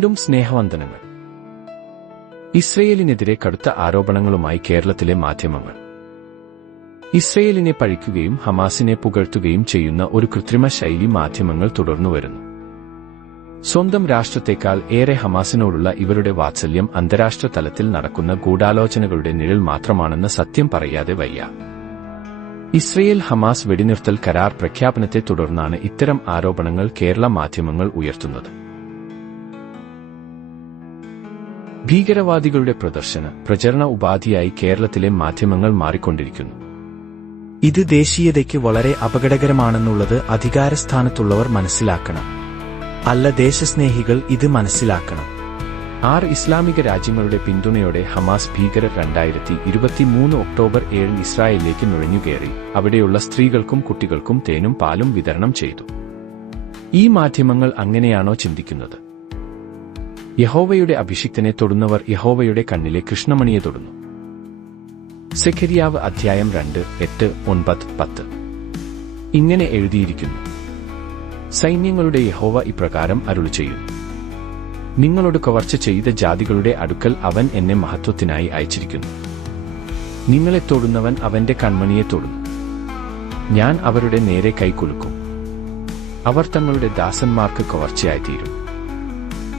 വീണ്ടും സ്നേഹവന്ദനങ്ങൾ. ഇസ്രയേലിനെതിരെ കടുത്ത ആരോപണങ്ങളുമായി കേരളത്തിലെ മാധ്യമങ്ങൾ. ഇസ്രയേലിനെ പഴിക്കുകയും ഹമാസിനെ പുകഴ്ത്തുകയും ചെയ്യുന്ന ഒരു കൃത്രിമ ശൈലി മാധ്യമങ്ങൾ തുടർന്നുവരുന്നു. സ്വന്തം രാഷ്ട്രത്തെക്കാൾ ഏറെ ഹമാസിനോടുള്ള ഇവരുടെ വാത്സല്യം അന്താരാഷ്ട്ര തലത്തിൽ നടക്കുന്ന ഗൂഢാലോചനകളുടെ നിഴൽ മാത്രമാണെന്ന് സത്യം പറയാതെ വയ്യ. ഇസ്രയേൽ ഹമാസ് വെടിനിർത്തൽ കരാർ പ്രഖ്യാപനത്തെ തുടർന്നാണ് ഇത്തരം ആരോപണങ്ങൾ കേരള മാധ്യമങ്ങൾ ഉയർത്തുന്നത്. ഭീകരവാദികളുടെ പ്രചരണ ഉപാധിയായി കേരളത്തിലെ മാധ്യമങ്ങൾ മാറിക്കൊണ്ടിരിക്കുന്നു. ഇത് ദേശീയതയ്ക്ക് വളരെ അപകടകരമാണെന്നുള്ളത് അധികാരസ്ഥാനത്തുള്ളവർ മനസ്സിലാക്കണം. അല്ല, ദേശസ്നേഹികൾ ഇത് മനസ്സിലാക്കണം. 6 ഇസ്ലാമിക രാജ്യങ്ങളുടെ പിന്തുണയോടെ ഹമാസ് ഭീകരർ 2023 ഒക്ടോബർ 7 ഇസ്രായേലിലേക്ക് നുഴഞ്ഞുകയറി അവിടെയുള്ള സ്ത്രീകൾക്കും കുട്ടികൾക്കും തേനും പാലും വിതരണം ചെയ്തു. ഈ മാധ്യമങ്ങൾ അങ്ങനെയാണോ ചിന്തിക്കുന്നത്? യഹോവയുടെ അഭിഷിക്തനെ തൊടുന്നവർ യഹോവയുടെ കണ്ണിലെ കൃഷ്ണമണിയെ തൊടുന്നു. സെഖര്യാവ് അധ്യായം 2, 8, 9, 10 ഇങ്ങനെ എഴുതിയിരിക്കുന്നു: സൈന്യങ്ങളുടെ യഹോവ ഇപ്രകാരം അരുളിച്ചെയ്യുന്നു, നിങ്ങളോട് കവർച്ച ചെയ്ത ജാതികളുടെ അടുക്കൽ അവൻ എന്നെ മഹത്വത്തിനായി അയച്ചിരിക്കുന്നു. നിങ്ങളെ തൊടുന്നവൻ അവന്റെ കൺമണിയെ തൊടുന്നു. ഞാൻ അവരുടെ നേരെ കൈകുലുക്കും. അവർ തങ്ങളുടെ ദാസന്മാർക്ക് കവർച്ചയായിത്തീരും.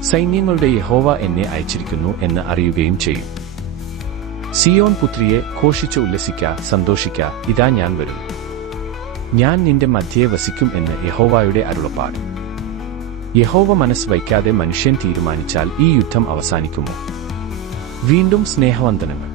സൈന്യങ്ങളുടെ യഹോവ എന്നെ അയച്ചിരിക്കുന്നു എന്ന് അറിയുകയും ചെയ്യും. സിയോൻ പുത്രിയെ, ഘോഷിച്ച് ഉല്ലസിക്ക, സന്തോഷിക്ക, ഇതാ ഞാൻ വരുന്നു. ഞാൻ നിന്റെ മധ്യേ വസിക്കും എന്ന് യഹോവയുടെ അരുളപ്പാട്. യഹോവ മനസ്സ് വയ്ക്കാതെ മനുഷ്യൻ തീരുമാനിച്ചാൽ ഈ യുദ്ധം അവസാനിക്കുമോ? വീണ്ടും സ്നേഹവന്ദനങ്ങൾ.